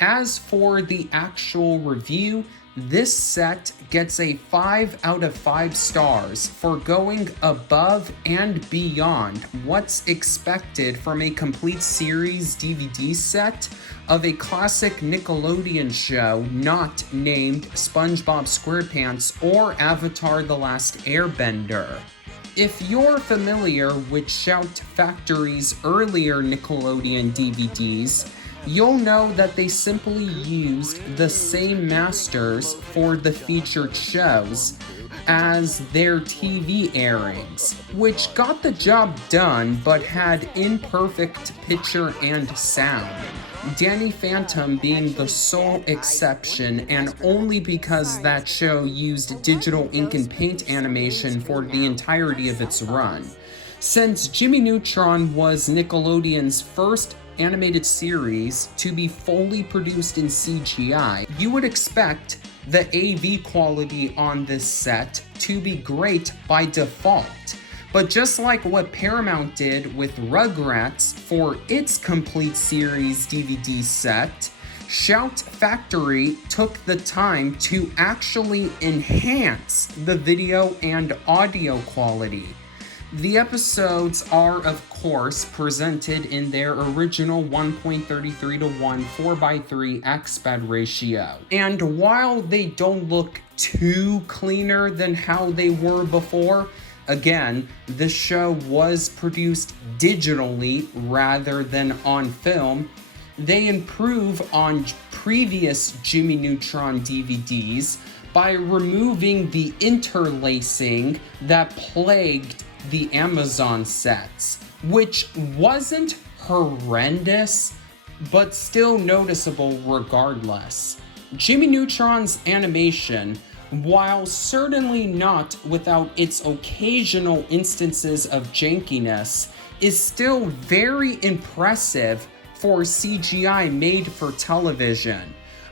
As for the actual review, this set gets a 5 out of 5 stars for going above and beyond what's expected from a complete series DVD set of a classic Nickelodeon show not named SpongeBob SquarePants or Avatar: The Last Airbender. If you're familiar with Shout Factory's earlier Nickelodeon DVDs, you'll know that they simply used the same masters for the featured shows as their TV airings, which got the job done but had imperfect picture and sound. Danny Phantom being the sole exception, and only because that show used digital ink and paint animation for the entirety of its run. Since Jimmy Neutron was Nickelodeon's first animated series to be fully produced in CGI, you would expect the AV quality on this set to be great by default. But just like what Paramount did with Rugrats for its complete series DVD set, Shout Factory took the time to actually enhance the video and audio quality. The episodes are, of course, presented in their original 1.33 to 1 4:3 aspect ratio. And while they don't look too cleaner than how they were before, again, the show was produced digitally rather than on film, they improve on previous Jimmy Neutron DVDs by removing the interlacing that plagued the Amazon sets, which wasn't horrendous, but still noticeable regardless. Jimmy Neutron's animation, while certainly not without its occasional instances of jankiness, is still very impressive for CGI made for television.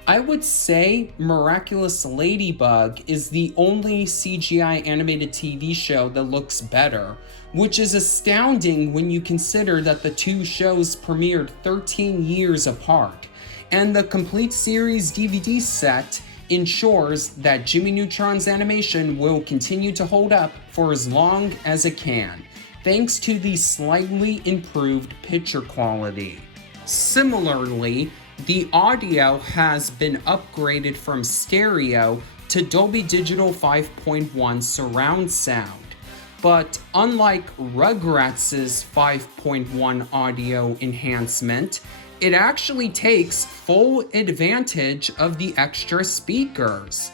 I would say Miraculous Ladybug is the only CGI animated TV show that looks better, which is astounding when you consider that the two shows premiered 13 years apart, and the complete series DVD set ensures that Jimmy Neutron's animation will continue to hold up for as long as it can, thanks to the slightly improved picture quality. Similarly, the audio has been upgraded from stereo to Dolby Digital 5.1 surround sound. But unlike Rugrats' 5.1 audio enhancement, it actually takes full advantage of the extra speakers.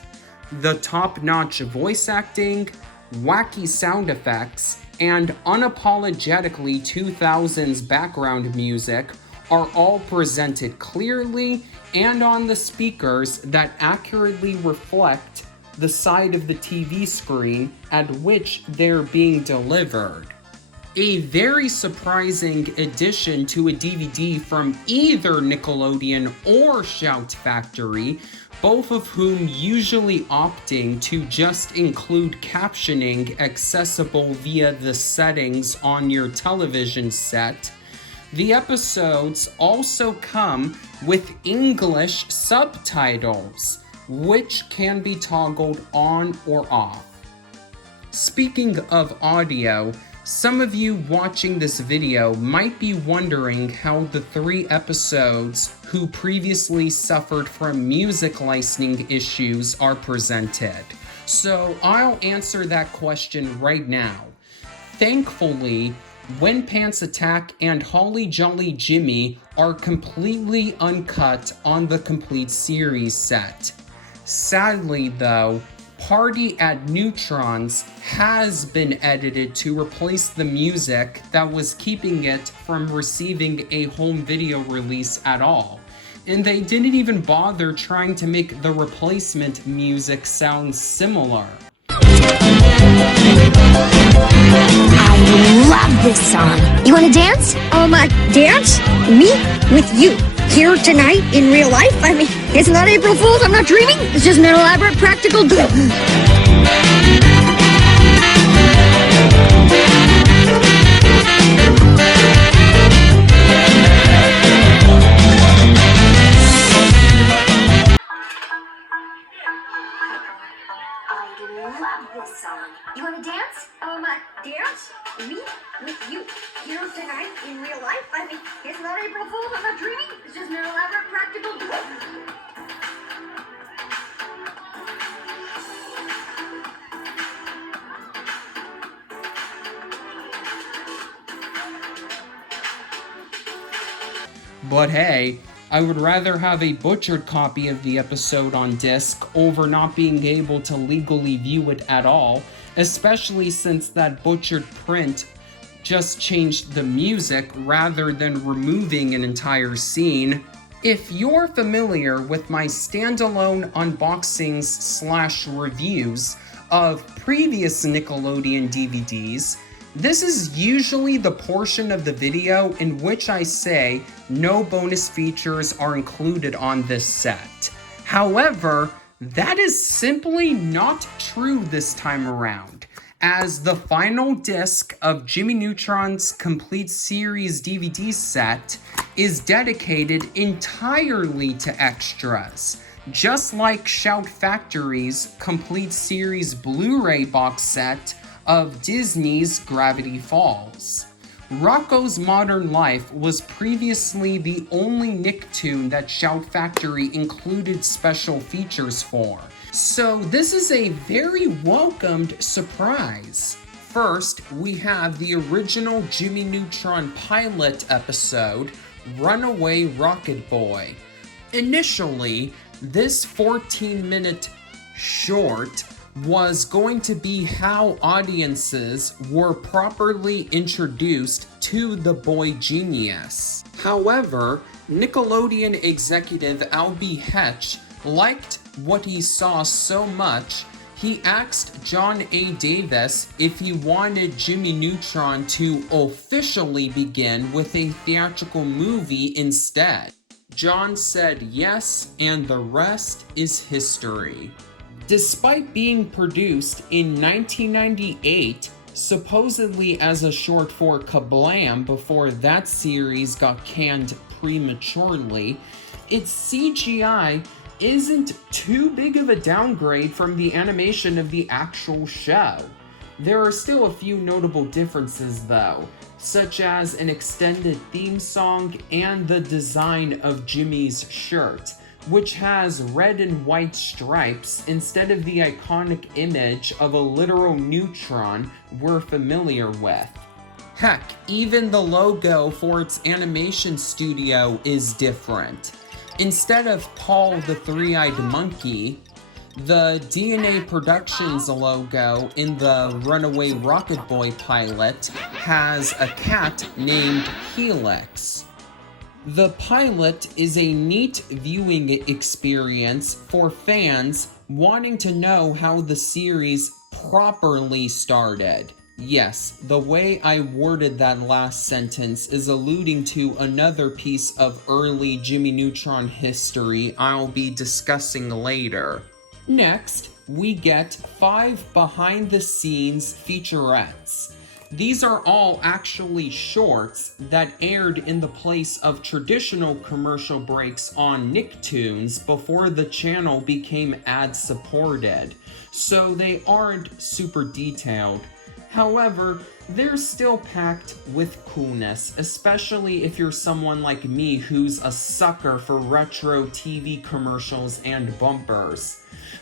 The top-notch voice acting, wacky sound effects, and unapologetically 2000s background music are all presented clearly and on the speakers that accurately reflect the side of the TV screen at which they're being delivered. A very surprising addition to a DVD from either Nickelodeon or Shout Factory, both of whom usually opting to just include captioning accessible via the settings on your television set. The episodes also come with English subtitles, which can be toggled on or off. Speaking of audio, some of you watching this video might be wondering how the 3 episodes who previously suffered from music licensing issues are presented. So I'll answer that question right now. Thankfully, When Pants Attack and Holly Jolly Jimmy are completely uncut on the complete series set. Sadly though, Party at Neutron's has been edited to replace the music that was keeping it from receiving a home video release at all. And they didn't even bother trying to make the replacement music sound similar. I love this song. You wanna dance? Dance? Me? With you? Here tonight in real life? I mean, it's not April Fool's, I'm not dreaming. It's just an elaborate practical love this song. You wanna dance? Dance? Me? With you? Here tonight in real life? I mean, it's not April Fool's, I'm not dreaming. It's just an elaborate practical joke. But hey, I would rather have a butchered copy of the episode on disc over not being able to legally view it at all, especially since that butchered print just changed the music rather than removing an entire scene. If you're familiar with my standalone unboxings/reviews of previous Nickelodeon DVDs, this is usually the portion of the video in which I say no bonus features are included on this set. However, that is simply not true this time around, as the final disc of Jimmy Neutron's complete series DVD set is dedicated entirely to extras, just like Shout Factory's complete series Blu-ray box set of Disney's Gravity Falls. Rocko's Modern Life was previously the only Nicktoon that Shout Factory included special features for, so this is a very welcomed surprise. First, we have the original Jimmy Neutron pilot episode, Runaway Rocket Boy. Initially, this 14-minute short was going to be how audiences were properly introduced to the boy genius. However, Nickelodeon executive Albie Hetch liked what he saw so much, he asked John A. Davis if he wanted Jimmy Neutron to officially begin with a theatrical movie instead. John said yes, and the rest is history. Despite being produced in 1998, supposedly as a short for Kablam before that series got canned prematurely, its CGI isn't too big of a downgrade from the animation of the actual show. There are still a few notable differences though, such as an extended theme song and the design of Jimmy's shirt, which has red and white stripes instead of the iconic image of a literal neutron we're familiar with. Heck, even the logo for its animation studio is different. Instead of Paul the Three-Eyed Monkey, the DNA Productions logo in the Runaway Rocket Boy pilot has a cat named Helix. The pilot is a neat viewing experience for fans wanting to know how the series properly started. Yes, the way I worded that last sentence is alluding to another piece of early Jimmy Neutron history I'll be discussing later. Next, we get 5 behind-the-scenes featurettes. These are all actually shorts that aired in the place of traditional commercial breaks on Nicktoons before the channel became ad-supported, so they aren't super detailed. However, they're still packed with coolness, especially if you're someone like me who's a sucker for retro TV commercials and bumpers.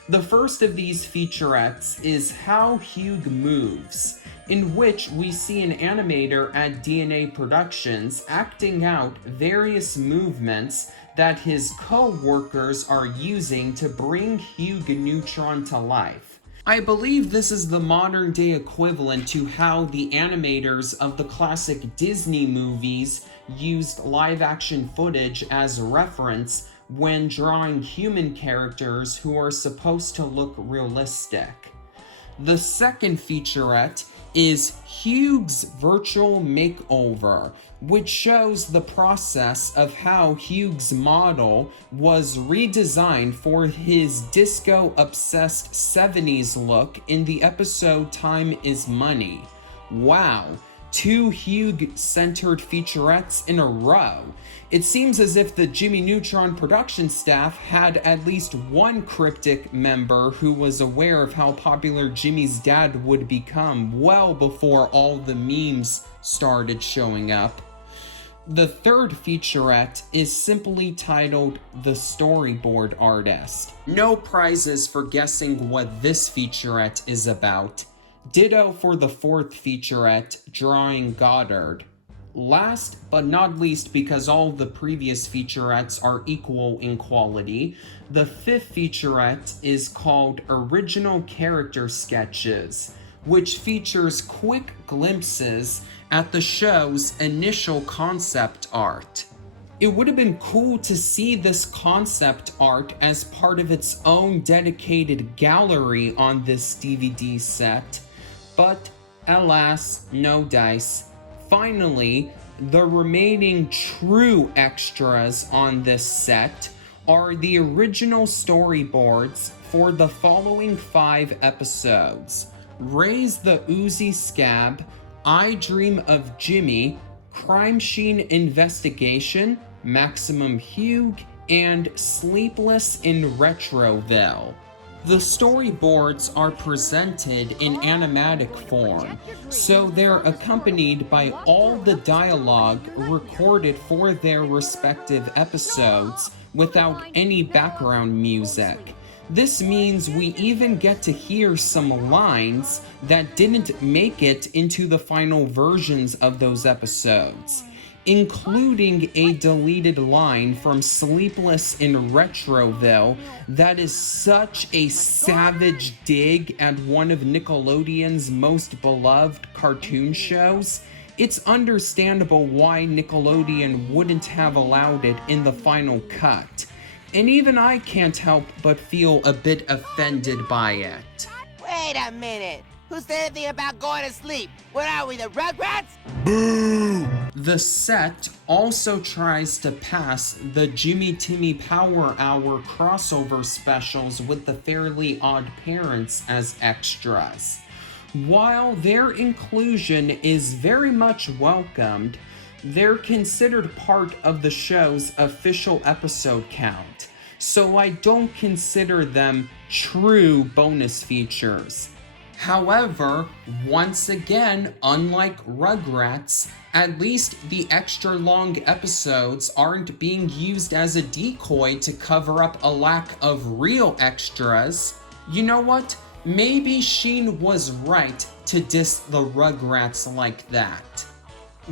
The first of these featurettes is How Hugh Moves, in which we see an animator at DNA Productions acting out various movements that his co-workers are using to bring Hugh Neutron to life. I believe this is the modern day equivalent to how the animators of the classic Disney movies used live action footage as reference when drawing human characters who are supposed to look realistic. The second featurette is Hugh's Virtual Makeover, which shows the process of how Hugh's model was redesigned for his disco-obsessed 70s look in the episode Time is Money. Wow, 2 Hugh-centered featurettes in a row. It seems as if the Jimmy Neutron production staff had at least one cryptic member who was aware of how popular Jimmy's dad would become well before all the memes started showing up. The third featurette is simply titled The Storyboard Artist. No prizes for guessing what this featurette is about. Ditto for the fourth featurette, Drawing Goddard. Last but not least, because all the previous featurettes are equal in quality, the fifth featurette is called Original Character Sketches, which features quick glimpses at the show's initial concept art. It would have been cool to see this concept art as part of its own dedicated gallery on this DVD set, but alas, no dice. Finally, the remaining true extras on this set are the original storyboards for the following 5 episodes: Raise the Uzi Scab, I Dream of Jimmy, Crime Scene Investigation, Maximum Hugh, and Sleepless in Retroville. The storyboards are presented in animatic form, so they're accompanied by all the dialogue recorded for their respective episodes without any background music. This means we even get to hear some lines that didn't make it into the final versions of those episodes, including a deleted line from Sleepless in Retroville that is such a savage dig at one of Nickelodeon's most beloved cartoon shows. It's understandable why Nickelodeon wouldn't have allowed it in the final cut, and even I can't help but feel a bit offended by it. Wait a minute! Who said anything about going to sleep? What are we, the Rugrats? The set also tries to pass the Jimmy Timmy Power Hour crossover specials with the Fairly Odd Parents as extras. While their inclusion is very much welcomed, they're considered part of the show's official episode count, so I don't consider them true bonus features. However, once again, unlike Rugrats, at least the extra long episodes aren't being used as a decoy to cover up a lack of real extras. You know what? Maybe Sheen was right to diss the Rugrats like that.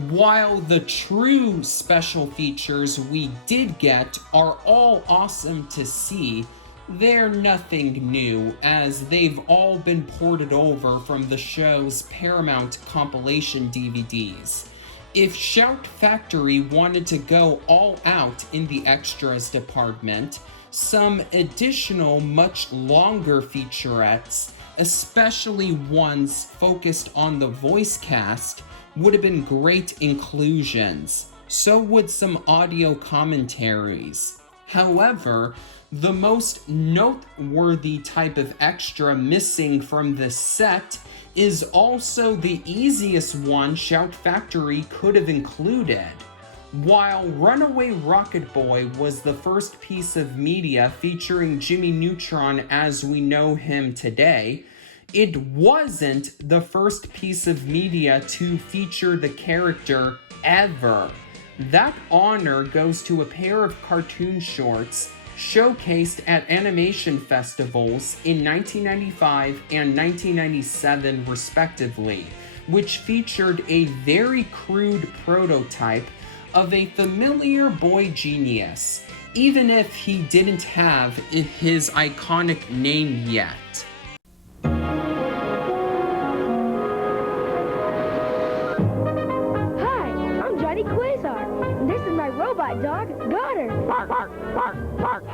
While the true special features we did get are all awesome to see, they're nothing new, as they've all been ported over from the show's Paramount compilation DVDs. If Shout Factory wanted to go all out in the extras department, some additional much longer featurettes, especially ones focused on the voice cast, would have been great inclusions. So would some audio commentaries. However, the most noteworthy type of extra missing from this set is also the easiest one Shout Factory could have included. While Runaway Rocket Boy was the first piece of media featuring Jimmy Neutron as we know him today, it wasn't the first piece of media to feature the character ever. That honor goes to a pair of cartoon shorts showcased at animation festivals in 1995 and 1997 respectively, which featured a very crude prototype of a familiar boy genius, even if he didn't have his iconic name yet. Robot dog, Goddard. Bark, bark, bark, bark.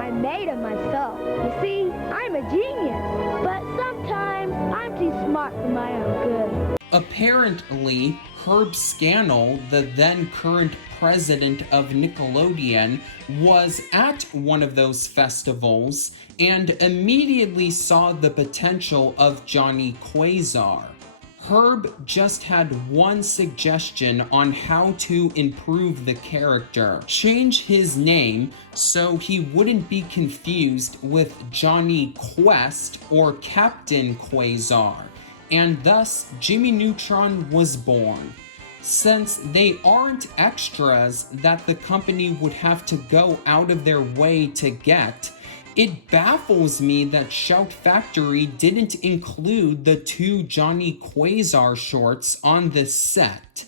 I made him myself. You see, I'm a genius, but sometimes I'm too smart for my own good. Apparently, Herb Scannell, the then current president of Nickelodeon, was at one of those festivals and immediately saw the potential of Johnny Quasar. Herb just had one suggestion on how to improve the character. Change his name so he wouldn't be confused with Johnny Quest or Captain Quasar, and thus Jimmy Neutron was born. Since they aren't extras that the company would have to go out of their way to get, it baffles me that Shout Factory didn't include the 2 Johnny Quasar shorts on this set.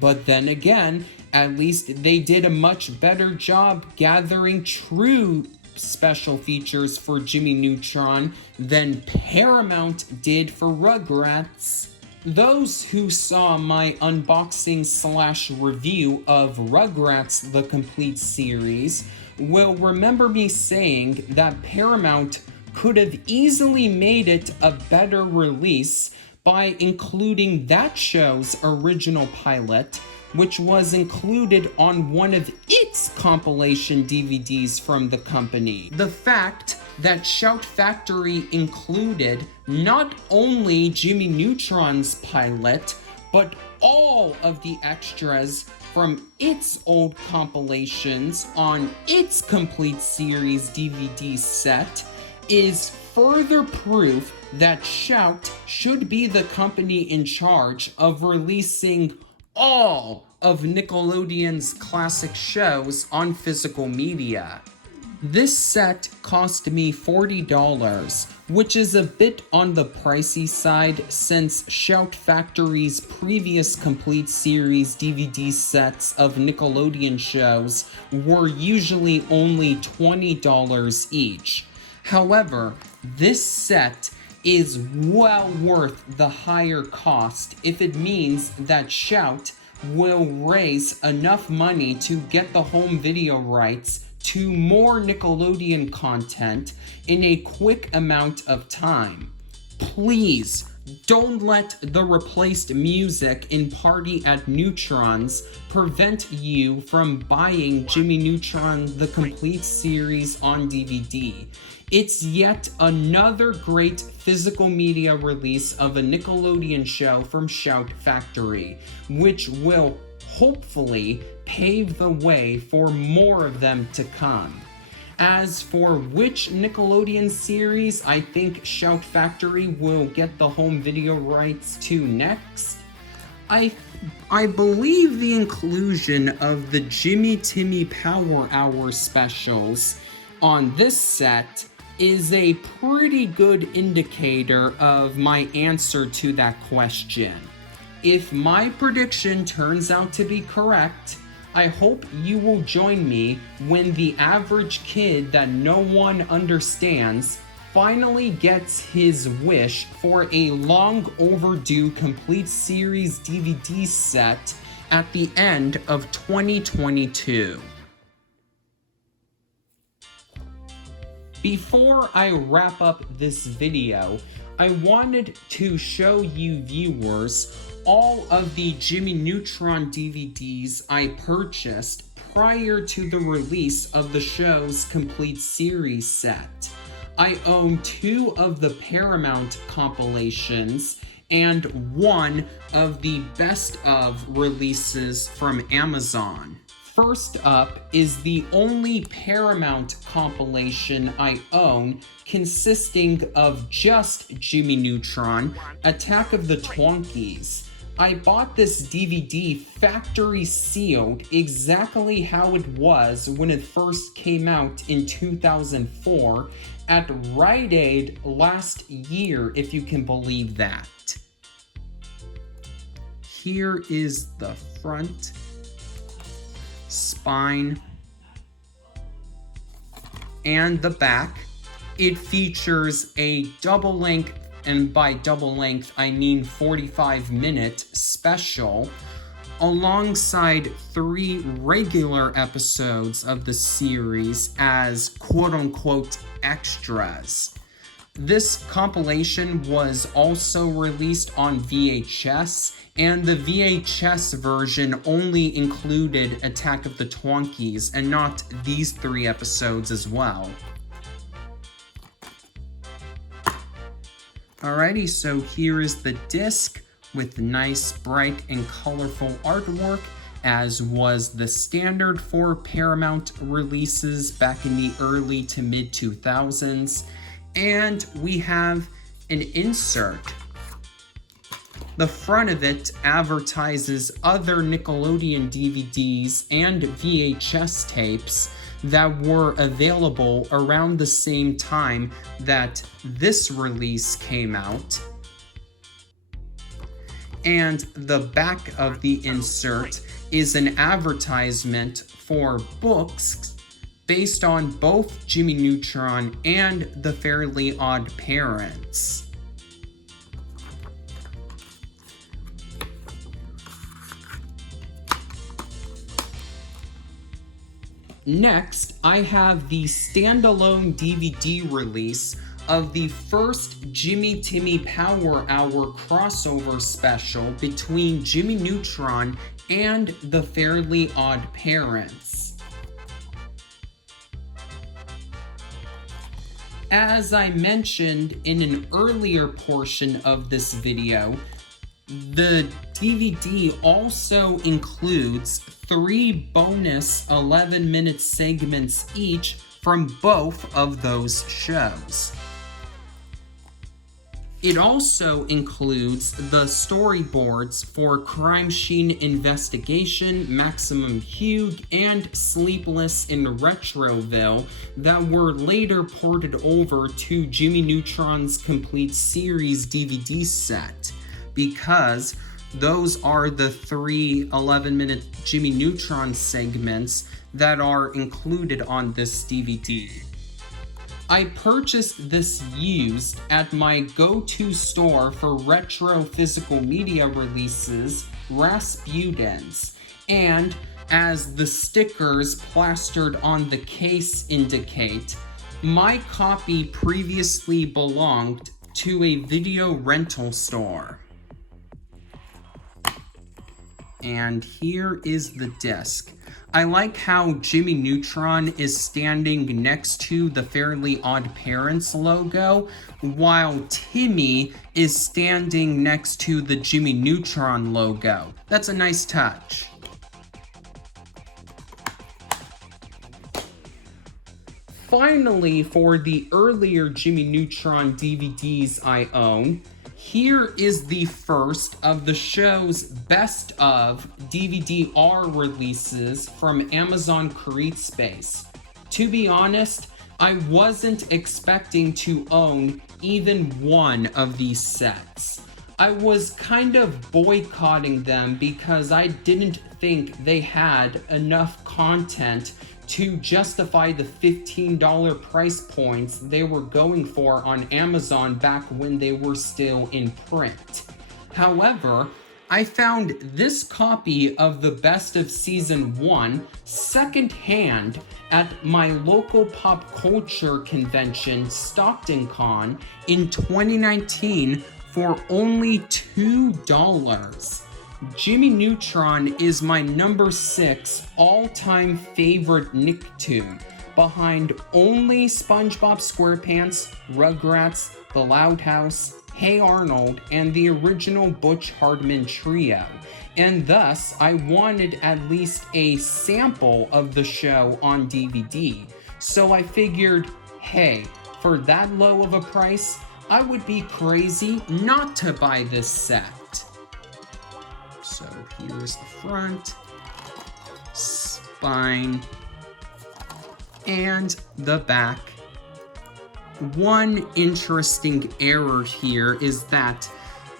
But then again, at least they did a much better job gathering true special features for Jimmy Neutron than Paramount did for Rugrats. Those who saw my unboxing/review of Rugrats The Complete Series will remember me saying that Paramount could have easily made it a better release by including that show's original pilot, which was included on one of its compilation DVDs from the company. The fact that Shout Factory included not only Jimmy Neutron's pilot, but all of the extras from its old compilations on its complete series DVD set is further proof that Shout should be the company in charge of releasing all of Nickelodeon's classic shows on physical media. This set cost me $40, which is a bit on the pricey side since Shout Factory's previous complete series DVD sets of Nickelodeon shows were usually only $20 each. However, this set is well worth the higher cost if it means that Shout will raise enough money to get the home video rights to more Nickelodeon content in a quick amount of time. Please don't let the replaced music in Party at Neutron's prevent you from buying Jimmy Neutron The Complete Series on DVD. It's yet another great physical media release of a Nickelodeon show from Shout Factory, which will hopefully pave the way for more of them to come. As for which Nickelodeon series I think Shout Factory will get the home video rights to next, I believe the inclusion of the Jimmy Timmy Power Hour specials on this set is a pretty good indicator of my answer to that question. If my prediction turns out to be correct, I hope you will join me when the average kid that no one understands finally gets his wish for a long overdue complete series DVD set at the end of 2022. Before I wrap up this video, I wanted to show you viewers all of the Jimmy Neutron DVDs I purchased prior to the release of the show's complete series set. I own 2 of the Paramount compilations and 1 of the best of releases from Amazon. First up is the only Paramount compilation I own, consisting of just Jimmy Neutron, Attack of the Twonkies. I bought this DVD factory sealed exactly how it was when it first came out in 2004 at Rite Aid last year, if you can believe that. Here is the front, spine, and the back. It features a double length, and by double length I mean 45-minute special, alongside 3 regular episodes of the series as quote-unquote extras. This compilation was also released on VHS, and the VHS version only included Attack of the Twonkies and not these 3 episodes as well. Alrighty, so here is the disc with nice, bright, and colorful artwork, as was the standard for Paramount releases back in the early to mid 2000s. And we have an insert. The front of it advertises other Nickelodeon DVDs and VHS tapes that were available around the same time that this release came out. And the back of the insert is an advertisement for books based on both Jimmy Neutron and the Fairly Odd Parents. Next, I have the standalone DVD release of the first Jimmy Timmy Power Hour crossover special between Jimmy Neutron and the Fairly Odd Parents. As I mentioned in an earlier portion of this video, the DVD also includes 3 bonus 11-minute segments each from both of those shows. It also includes the storyboards for Crime Scene Investigation, Maximum Hugue, and Sleepless in Retroville that were later ported over to Jimmy Neutron's complete series DVD set, because those are the 3 11-minute Jimmy Neutron segments that are included on this DVD. I purchased this used at my go-to store for retro physical media releases, Rasputin's, and as the stickers plastered on the case indicate, my copy previously belonged to a video rental store. And here is the disc. I like how Jimmy Neutron is standing next to the Fairly Odd Parents logo, while Timmy is standing next to the Jimmy Neutron logo. That's a nice touch. Finally, for the earlier Jimmy Neutron DVDs I own, here is the first of the show's best of DVD-R releases from Amazon CreateSpace. To be honest, I wasn't expecting to own even one of these sets. I was kind of boycotting them because I didn't think they had enough content to justify the $15 price points they were going for on Amazon back when they were still in print. However, I found this copy of the Best of Season 1 secondhand at my local pop culture convention, Stockton Con, in 2019 for only $2. Jimmy Neutron is my number 6 all-time favorite Nicktoon, behind only SpongeBob SquarePants, Rugrats, The Loud House, Hey Arnold, and the original Butch Hardman trio, and thus I wanted at least a sample of the show on DVD, so I figured, hey, for that low of a price, I would be crazy not to buy this set. So here's the front, spine, and the back. One interesting error here is that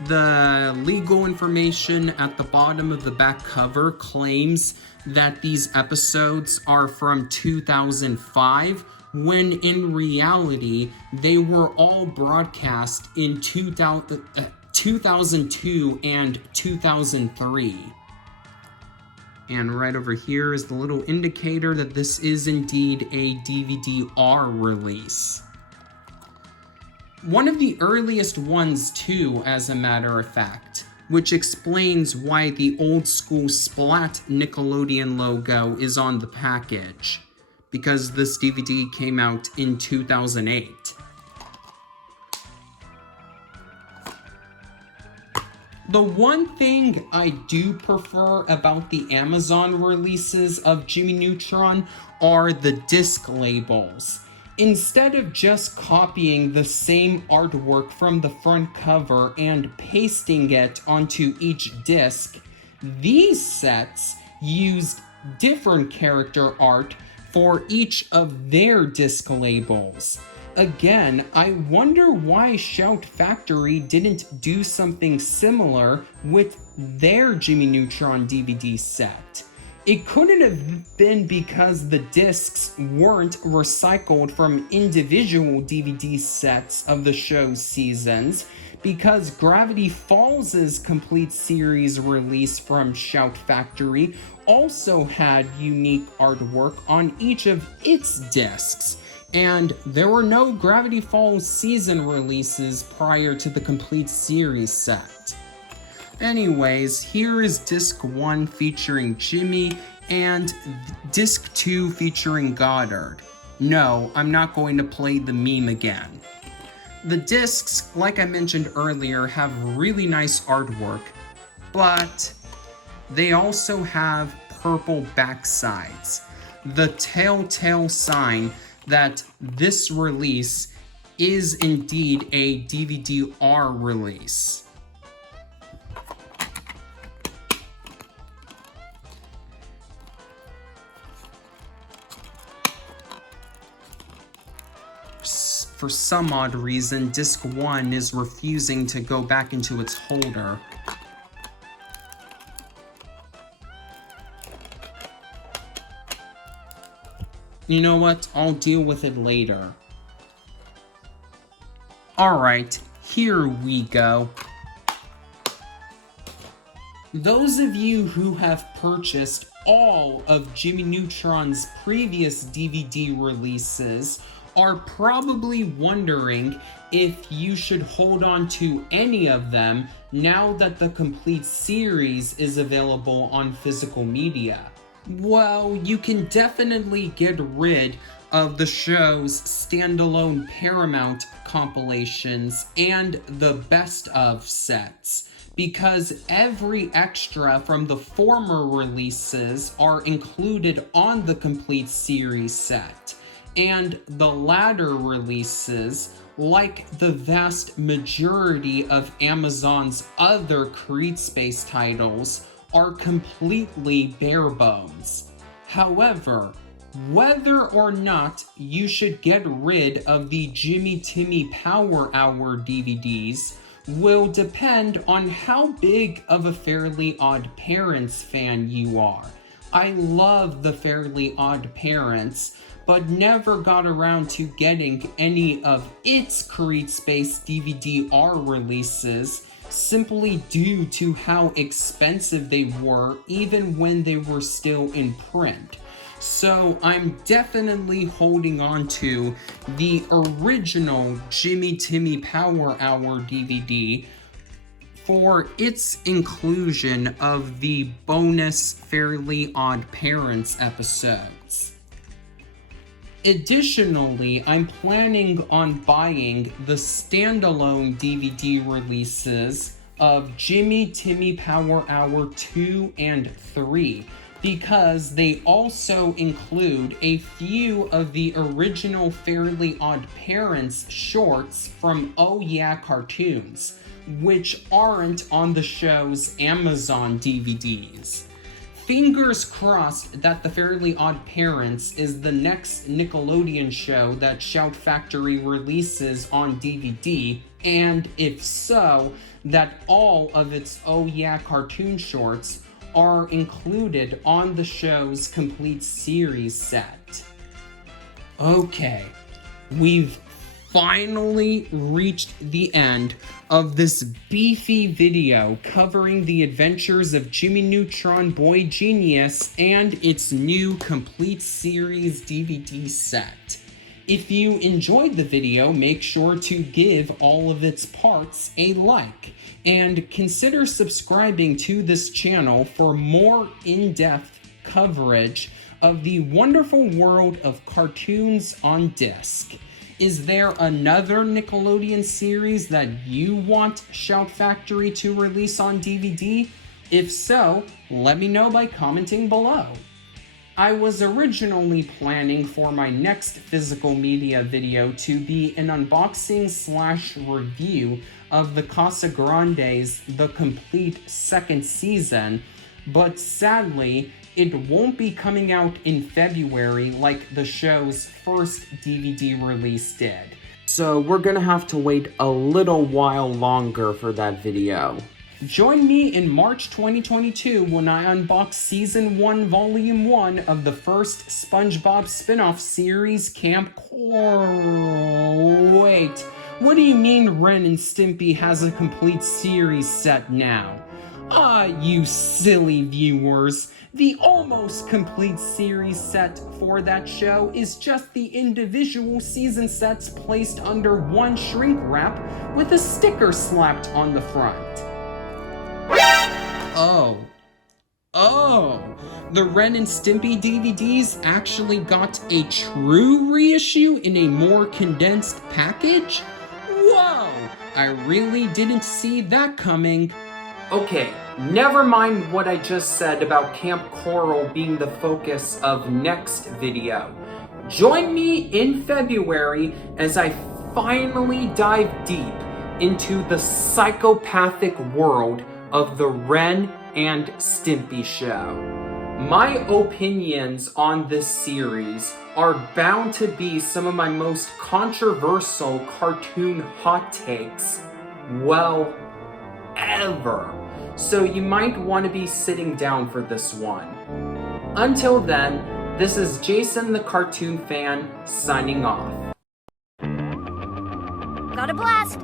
the legal information at the bottom of the back cover claims that these episodes are from 2005, when in reality, they were all broadcast in 2002 and 2003. And right over here is the little indicator that this is indeed a DVD-R release. One of the earliest ones too, as a matter of fact, which explains why the old school Splat Nickelodeon logo is on the package, because this DVD came out in 2008. The one thing I do prefer about the Amazon releases of Jimmy Neutron are the disc labels. Instead of just copying the same artwork from the front cover and pasting it onto each disc, these sets used different character art for each of their disc labels. Again, I wonder why Shout Factory didn't do something similar with their Jimmy Neutron DVD set. It couldn't have been because the discs weren't recycled from individual DVD sets of the show's seasons, because Gravity Falls' complete series release from Shout Factory also had unique artwork on each of its discs, and there were no Gravity Falls season releases prior to the complete series set. Anyways, here is Disc 1 featuring Jimmy and Disc 2 featuring Goddard. No, I'm not going to play the meme again. The discs, like I mentioned earlier, have really nice artwork, but they also have purple backsides. The telltale sign that this release is indeed a DVD-R release. For some odd reason, Disc 1 is refusing to go back into its holder. You know what? I'll deal with it later. Alright, here we go. Those of you who have purchased all of Jimmy Neutron's previous DVD releases are probably wondering if you should hold on to any of them now that the complete series is available on physical media. Well, you can definitely get rid of the show's standalone Paramount compilations and the best of sets, because every extra from the former releases are included on the complete series set. And the latter releases, like the vast majority of Amazon's other CreateSpace titles, are completely bare bones. However, whether or not you should get rid of the Jimmy Timmy Power Hour DVDs will depend on how big of a Fairly Odd Parents fan you are. I love the Fairly Odd Parents, but never got around to getting any of its CreateSpace DVD-R releases, simply due to how expensive they were even when they were still in print. So I'm definitely holding on to the original Jimmy Timmy Power Hour DVD for its inclusion of the bonus Fairly Odd Parents episodes. Additionally, I'm planning on buying the standalone DVD releases of Jimmy Timmy Power Hour 2 and 3, because they also include a few of the original Fairly Odd Parents shorts from Oh Yeah Cartoons, which aren't on the show's Amazon DVDs. Fingers crossed that the Fairly Odd Parents is the next Nickelodeon show that Shout Factory releases on DVD, and if so, that all of its Oh Yeah cartoon shorts are included on the show's complete series set. Okay, we've finally reached the end of this beefy video covering the adventures of Jimmy Neutron Boy Genius and its new complete series DVD set. If you enjoyed the video, make sure to give all of its parts a like, and consider subscribing to this channel for more in-depth coverage of the wonderful world of cartoons on disc. Is there another Nickelodeon series that you want Shout Factory to release on DVD? If so, let me know by commenting below. I was originally planning for my next physical media video to be an unboxing/review of the Casa Grande's The Complete second season, but sadly, it won't be coming out in February like the show's first DVD release did. So we're gonna have to wait a little while longer for that video. Join me in March 2022 when I unbox Season 1, Volume 1 of the first SpongeBob spin-off series, Camp Coral. Wait, what do you mean Ren and Stimpy has a complete series set now? Ah, you silly viewers. The almost complete series set for that show is just the individual season sets placed under one shrink wrap with a sticker slapped on the front. Oh, the Ren and Stimpy DVDs actually got a true reissue in a more condensed package? Whoa, I really didn't see that coming. Okay, never mind what I just said about Camp Coral being the focus of next video. Join me in February as I finally dive deep into the psychopathic world of the Ren and Stimpy show. My opinions on this series are bound to be some of my most controversial cartoon hot takes, well, ever. So you might want to be sitting down for this one. Until then, this is Jason the Cartoon Fan signing off. Got a blast!